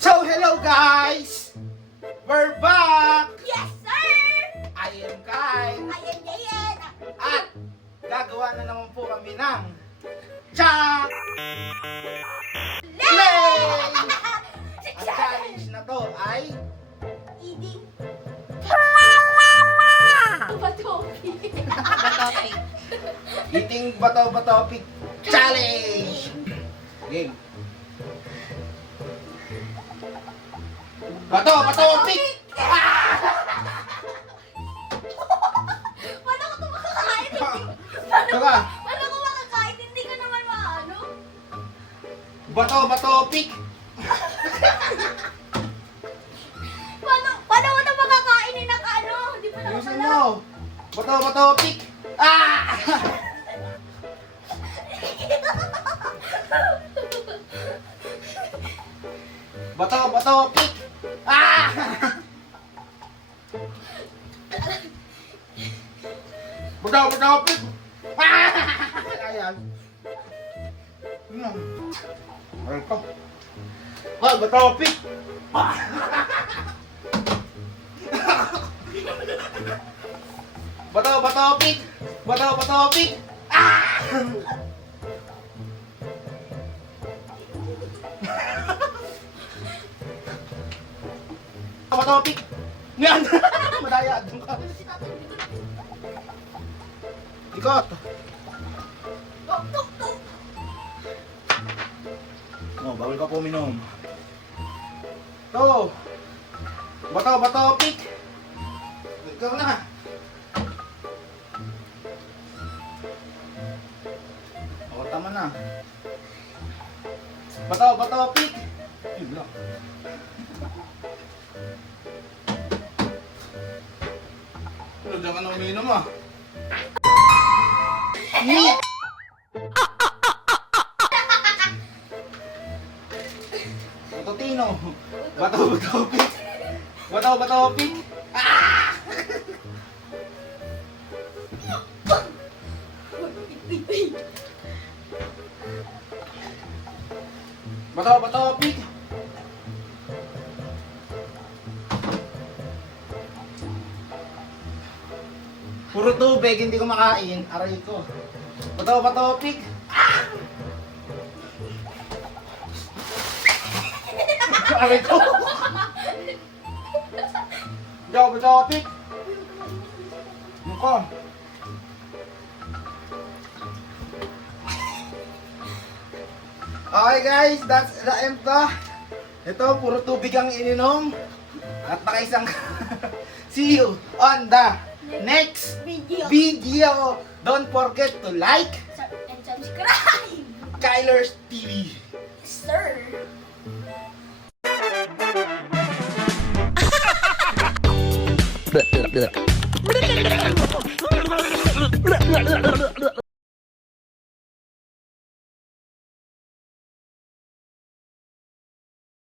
So, hello guys! We're back! Yes, sir! I am Kai. I am Dayan. At gagawa na naman po kami ng Chak! Play! Ang challenge na to ay Eating Eating Bato-Bato-Pic Challenge! Game. Bato-Bato-Pic! Paano ko ito makakain? Saka, Paano ko makakain? Hindi ko naman maano. Bato-Bato-Pic! Paano ko ito makakain? Ano? Hindi pa naman Ayusin pala. mo! Bato-Bato-Pic! Ah! Bato-Bato-Pic! Ah! Bato-Bato-Pic! Ah! Ayan. Ano ito? Ah, Bato-Pic! Ah! Bato-Bato-Pic! Bato-Bato-Pic! Ah! Bato-Pic! Yan! Madaya! Doon ka! Ikot! Tuk, tuk, tuk. Oh, bawal ka po uminom. To! Bato-Bato-Pic! Ikaw na! O, tama na. Bato-Bato-Pic! Yun lang. Pero diyan ka na uminom ah. Ni! Totino! Bato-Bato-Pic! Bato-Bato-Pic! Ah! Bato-Bato-Pic! Puro tubig, hindi ko makain. Aray ko. Bato-Bato-Pic! Ah! Aray ko! Bato-Bato-Pic! Muko! Okay guys, that's the end to. Ito, puro tubig ang ininom. At nakaisang see you on the next video. Don't forget to like And subscribe! Kyler's TV. Sir! Blah, blah, blah.